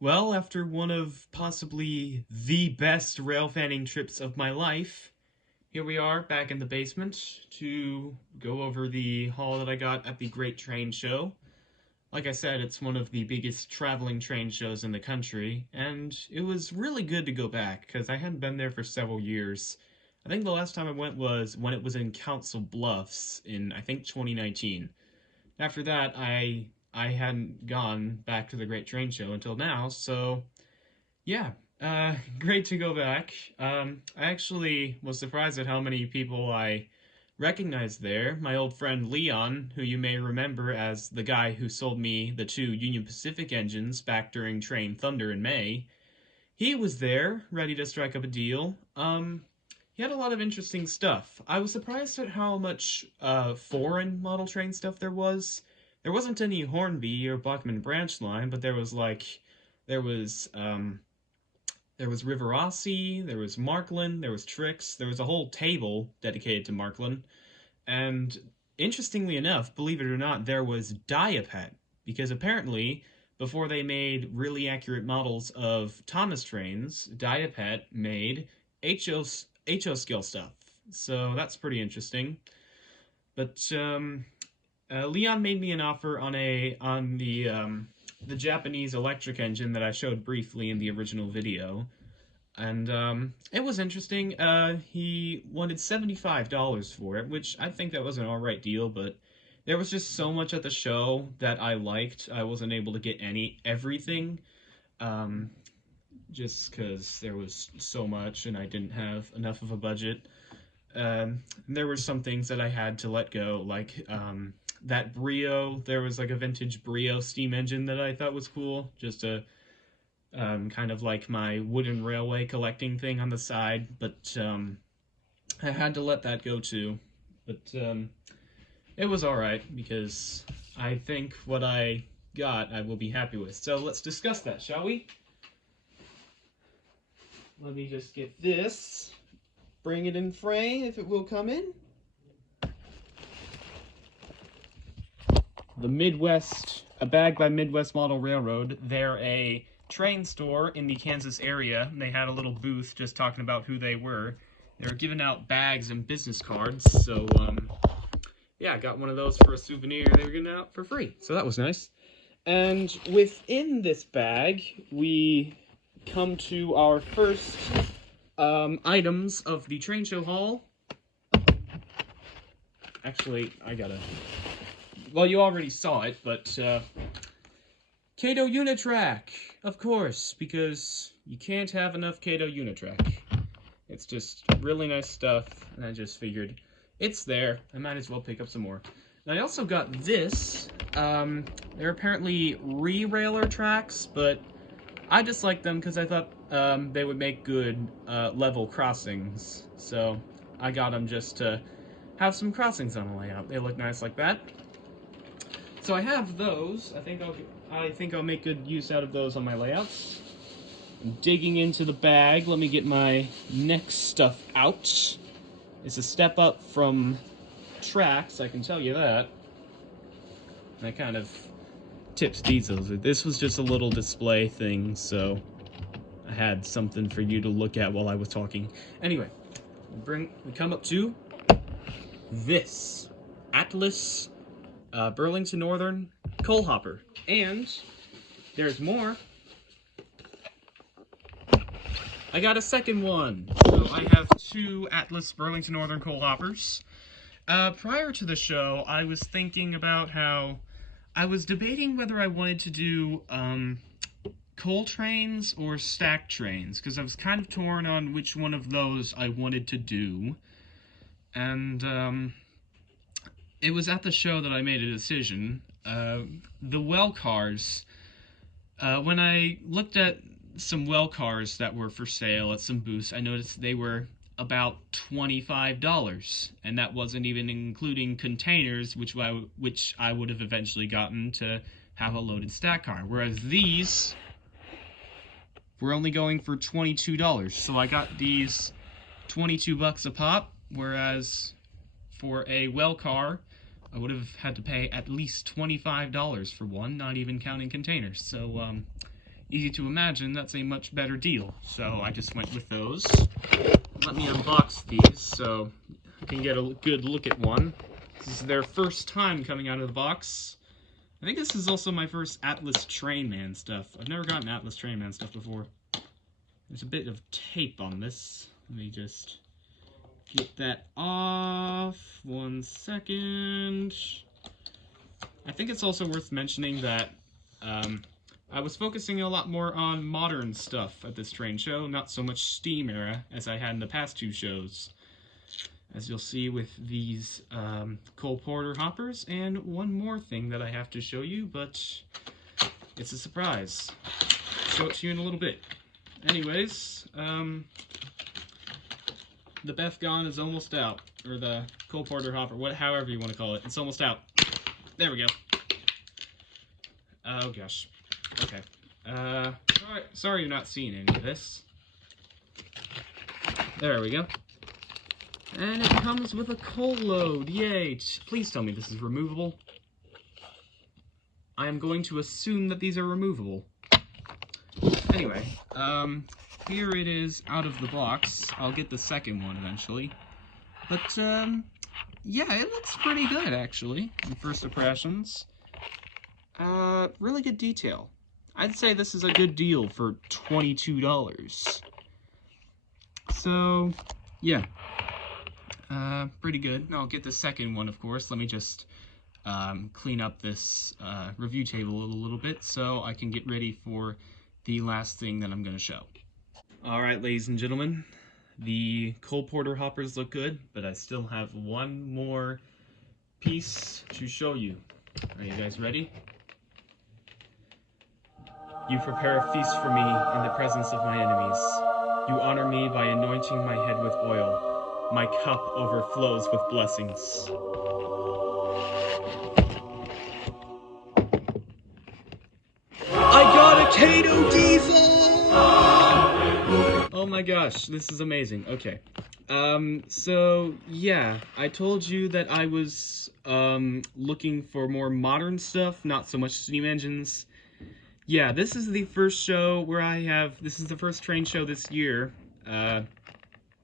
Well, after one of possibly the best rail fanning trips of my life, here we are back in the basement to go over the haul that I got at the Great Train Show. Like I said, it's one of the biggest traveling train shows in the country, and it was really good to go back because I hadn't been there for several years. I think the last time I went was when it was in Council Bluffs in I think 2019. After that, I hadn't gone back to the Great Train Show until now, so yeah, great to go back. I actually was surprised at how many people I recognized there. My old friend Leon, who you may remember as the guy who sold me the two Union Pacific engines back during Train Thunder in May, he was there, ready to strike up a deal. He had a lot of interesting stuff. I was surprised at how much foreign model train stuff there was. There wasn't any Hornby or Blackman Branch line, but there was there was Rivarossi, there was Markland, there was Trix, there was a whole table dedicated to Markland, and interestingly enough, believe it or not, there was Diapet, because apparently, before they made really accurate models of Thomas trains, Diapet made HO scale stuff. So that's pretty interesting. But Leon made me an offer on the Japanese electric engine that I showed briefly in the original video, and it was interesting. He wanted $75 for it, which I think that was an alright deal, but there was just so much at the show that I liked. I wasn't able to get everything, um, just because there was so much and I didn't have enough of a budget. There were some things that I had to let go, like that Brio. There was like a vintage Brio steam engine that I thought was cool, just a kind of like my wooden railway collecting thing on the side, but I had to let that go too. But it was alright because I think what I got I will be happy with. So let's discuss that, shall we? Let me just get this. Bring it in frame if it will come in. The Midwest, a bag by Midwest Model Railroad. They're a train store in the Kansas area. They had a little booth just talking about who they were. They were giving out bags and business cards, so yeah, I got one of those for a souvenir. They were giving out for free, so that was nice. And within this bag, we come to our first items of the train show haul. Actually, well, you already saw it, but Kato Unitrack, of course, because you can't have enough Kato Unitrack. It's just really nice stuff, and I just figured it's there. I might as well pick up some more. And I also got this. They're apparently re-railer tracks, but I just like them because I thought they would make good level crossings. So I got them just to have some crossings on the layout. They look nice like that. So I have those. I think I'll make good use out of those on my layouts. I'm digging into the bag. Let me get my next stuff out. It's a step up from tracks, I can tell you that. I kind of tipped these over. This was just a little display thing, so I had something for you to look at while I was talking. Anyway, we come up to this Atlas Burlington Northern coal hopper, and there's more. I got a second one, so I have two Atlas Burlington Northern coal hoppers. Prior to the show, I was thinking about how I was debating whether I wanted to do coal trains or stack trains, because I was kind of torn on which one of those I wanted to do, and it was at the show that I made a decision. The well cars, when I looked at some well cars that were for sale at some booths, I noticed they were about $25, and that wasn't even including containers, which I would have eventually gotten to have a loaded stack car, whereas these were only going for $22. So I got these $22 a pop, whereas for a well car, I would have had to pay at least $25 for one, not even counting containers. So, easy to imagine that's a much better deal. So I just went with those. Let me unbox these so you can get a good look at one. This is their first time coming out of the box. I think this is also my first Atlas Trainman stuff. I've never gotten Atlas Trainman stuff before. There's a bit of tape on this. Let me just get that off. 1 second. I think it's also worth mentioning that I was focusing a lot more on modern stuff at this train show, not so much Steam era as I had in the past 2 shows. As you'll see with these Cole Porter hoppers, and one more thing that I have to show you, but it's a surprise. I'll show it to you in a little bit. Anyways, the Bethgon is almost out, or the Cole Porter hopper, however you want to call it. It's almost out. There we go. Oh gosh. Okay. Sorry you're not seeing any of this. There we go. And it comes with a coal load. Yay! Please tell me this is removable. I am going to assume that these are removable. Anyway, here it is out of the box. I'll get the second one eventually. But, yeah, it looks pretty good, actually, in first impressions. Really good detail. I'd say this is a good deal for $22. So, yeah. Pretty good. I'll get the second one, of course. Let me just clean up this review table a little bit so I can get ready for the last thing that I'm going to show. Alright, ladies and gentlemen, the Cole Porter hoppers look good, but I still have one more piece to show you. Are you guys ready? You prepare a feast for me in the presence of my enemies. You honor me by anointing my head with oil. My cup overflows with blessings. I got a Kato Diesel! Oh my gosh, this is amazing. Okay. So, yeah, I told you that I was, looking for more modern stuff, not so much steam engines. Yeah, this is the first show where this is the first train show this year,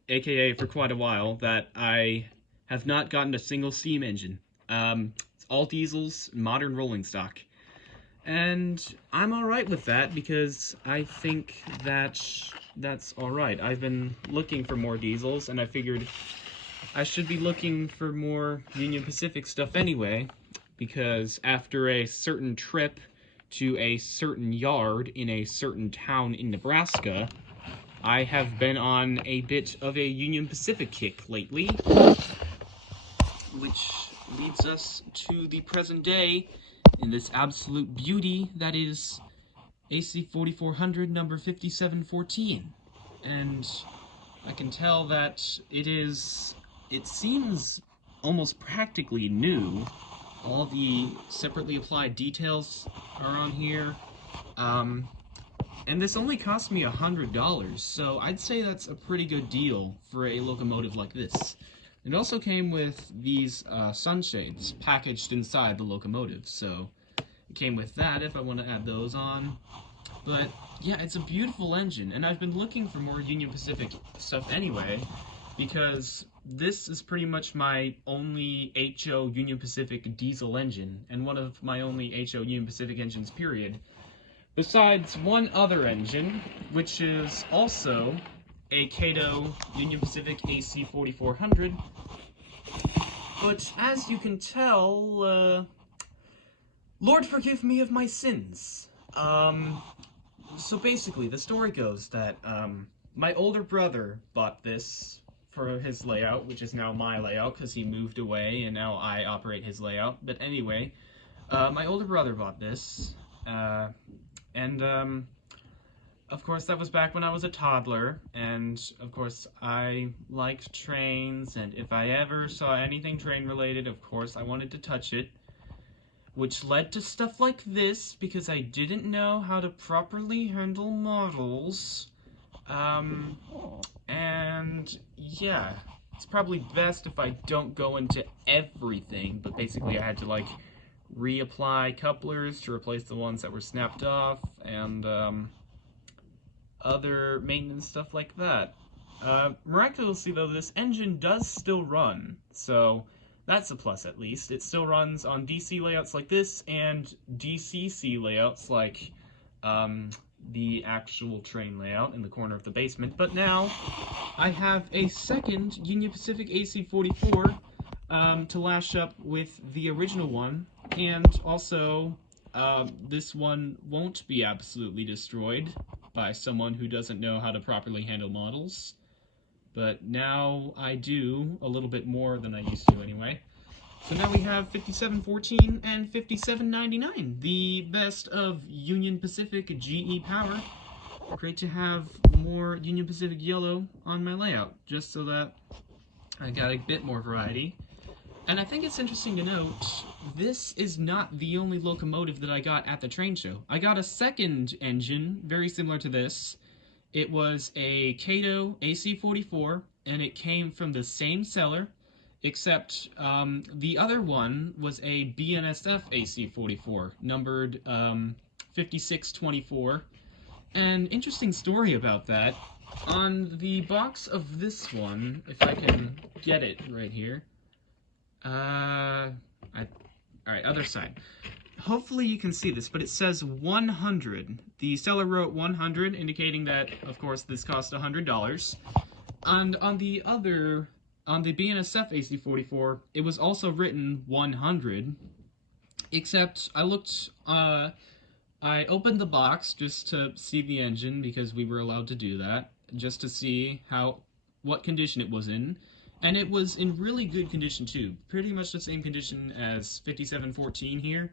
aka for quite a while, that I have not gotten a single steam engine. It's all diesels, modern rolling stock. And I'm alright with that because I think that's alright. I've been looking for more diesels, and I figured I should be looking for more Union Pacific stuff anyway, because after a certain trip to a certain yard in a certain town in Nebraska, I have been on a bit of a Union Pacific kick lately, which leads us to the present day in this absolute beauty that is AC 4400 number 5714. And I can tell that it seems almost practically new. All the separately applied details are on here. And this only cost me $100, so I'd say that's a pretty good deal for a locomotive like this. It also came with these sunshades packaged inside the locomotive, so it came with that if I want to add those on. But yeah, it's a beautiful engine, and I've been looking for more Union Pacific stuff anyway, because this is pretty much my only HO Union Pacific diesel engine, and one of my only HO Union Pacific engines, period. Besides one other engine, which is also a Kato Union Pacific AC 4400. But as you can tell, Lord forgive me of my sins. So basically, the story goes that, my older brother bought this for his layout, which is now my layout, because he moved away, and now I operate his layout. But anyway, my older brother bought this, of course, that was back when I was a toddler, and of course, I liked trains, and if I ever saw anything train-related, of course, I wanted to touch it. Which led to stuff like this, because I didn't know how to properly handle models. And yeah, it's probably best if I don't go into everything, but basically I had to, like, reapply couplers to replace the ones that were snapped off, and other maintenance stuff like that. Miraculously though, this engine does still run, so that's a plus at least. It still runs on DC layouts like this, and DCC layouts like the actual train layout in the corner of the basement. But now, I have a second Union Pacific AC-44 to lash up with the original one, and also this one won't be absolutely destroyed by someone who doesn't know how to properly handle models. But now I do, a little bit more than I used to anyway. So now we have 5714 and 5799, the best of Union Pacific GE Power. Great to have more Union Pacific yellow on my layout, just so that I got a bit more variety. And I think it's interesting to note, this is not the only locomotive that I got at the train show. I got a second engine, very similar to this. It was a Kato AC-44, and it came from the same seller, except the other one was a BNSF AC-44, numbered 5624. An interesting story about that, on the box of this one, if I can get it right here, alright, other side. Hopefully you can see this, but it says 100. The seller wrote 100, indicating that, of course, this cost $100. And on the BNSF AC-44, it was also written 100, except I opened the box just to see the engine, because we were allowed to do that, just to see what condition it was in. And it was in really good condition too, pretty much the same condition as 5714 here.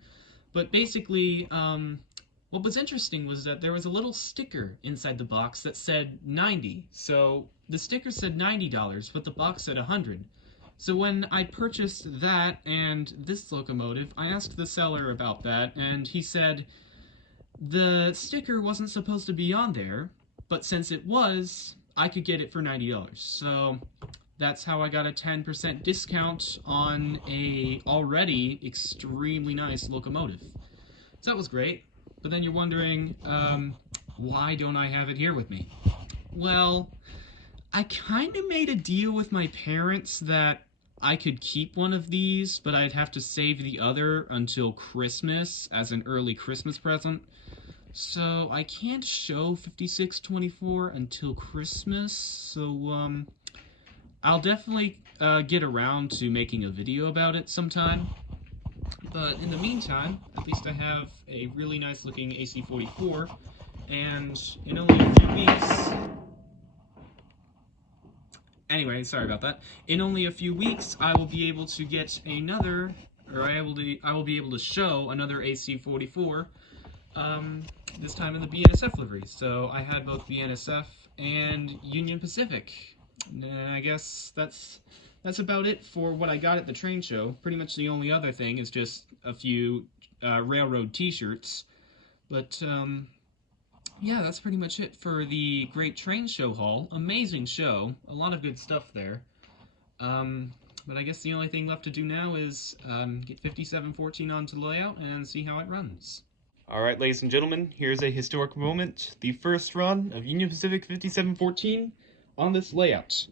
But basically, what was interesting was that there was a little sticker inside the box that said 90. So the sticker said $90, but the box said 100. So when I purchased that and this locomotive, I asked the seller about that, and he said the sticker wasn't supposed to be on there, but since it was, I could get it for $90. So that's how I got a 10% discount on a already extremely nice locomotive. So that was great. But then you're wondering, why don't I have it here with me? Well, I kind of made a deal with my parents that I could keep one of these, but I'd have to save the other until Christmas as an early Christmas present. So I can't show 5624 until Christmas, so I'll definitely get around to making a video about it sometime. But in the meantime, at least I have a really nice looking AC-44, and in only a few weeks... Anyway, sorry about that. In only a few weeks, I will be able to get another, or I will be able to show another AC-44, this time in the BNSF livery. So I had both BNSF and Union Pacific. I guess that's about it for what I got at the train show. Pretty much the only other thing is just a few railroad t-shirts. But, yeah, that's pretty much it for the Great Train Show haul. Amazing show. A lot of good stuff there. But I guess the only thing left to do now is get 5714 onto layout and see how it runs. Alright, ladies and gentlemen, here's a historic moment. The first run of Union Pacific 5714 on this layout.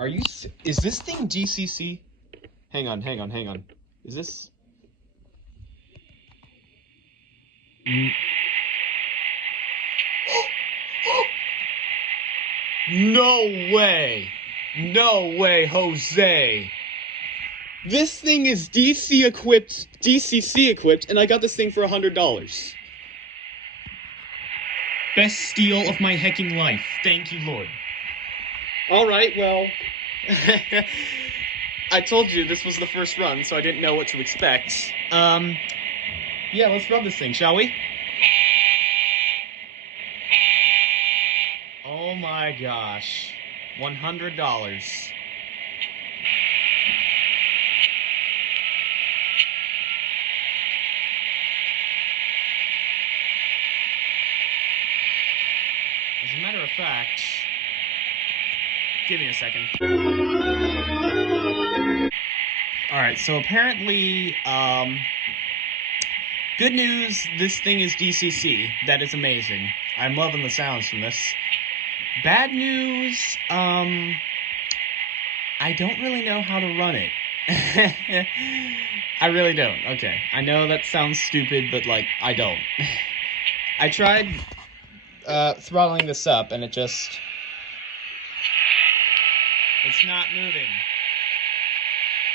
Is this thing DCC? Hang on. Is this... No way! No way, Jose! This thing is DCC equipped, and I got this thing for $100. Best steal of my hecking life. Thank you, Lord. Alright, well... I told you this was the first run, so I didn't know what to expect. Yeah, let's run this thing, shall we? Oh my gosh. $100. As a matter of fact... Give me a second. Alright, so apparently, good news, this thing is DCC. That is amazing. I'm loving the sounds from this. Bad news, I don't really know how to run it. I really don't. Okay. I know that sounds stupid, but, like, I don't. I tried, throttling this up, and it's not moving.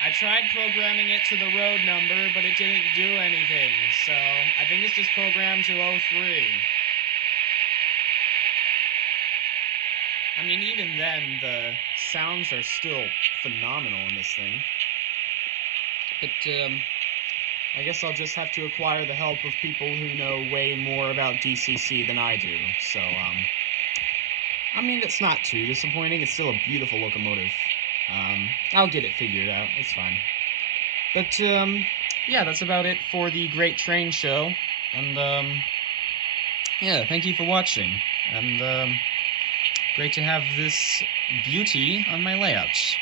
I tried programming it to the road number, but it didn't do anything, so I think it's just programmed to 03. I mean, even then, the sounds are still phenomenal in this thing. But, I guess I'll just have to acquire the help of people who know way more about DCC than I do, so, I mean, it's not too disappointing. It's still a beautiful locomotive. I'll get it figured out. It's fine. But, yeah, that's about it for the Great Train Show. And, yeah, thank you for watching. And, great to have this beauty on my layouts.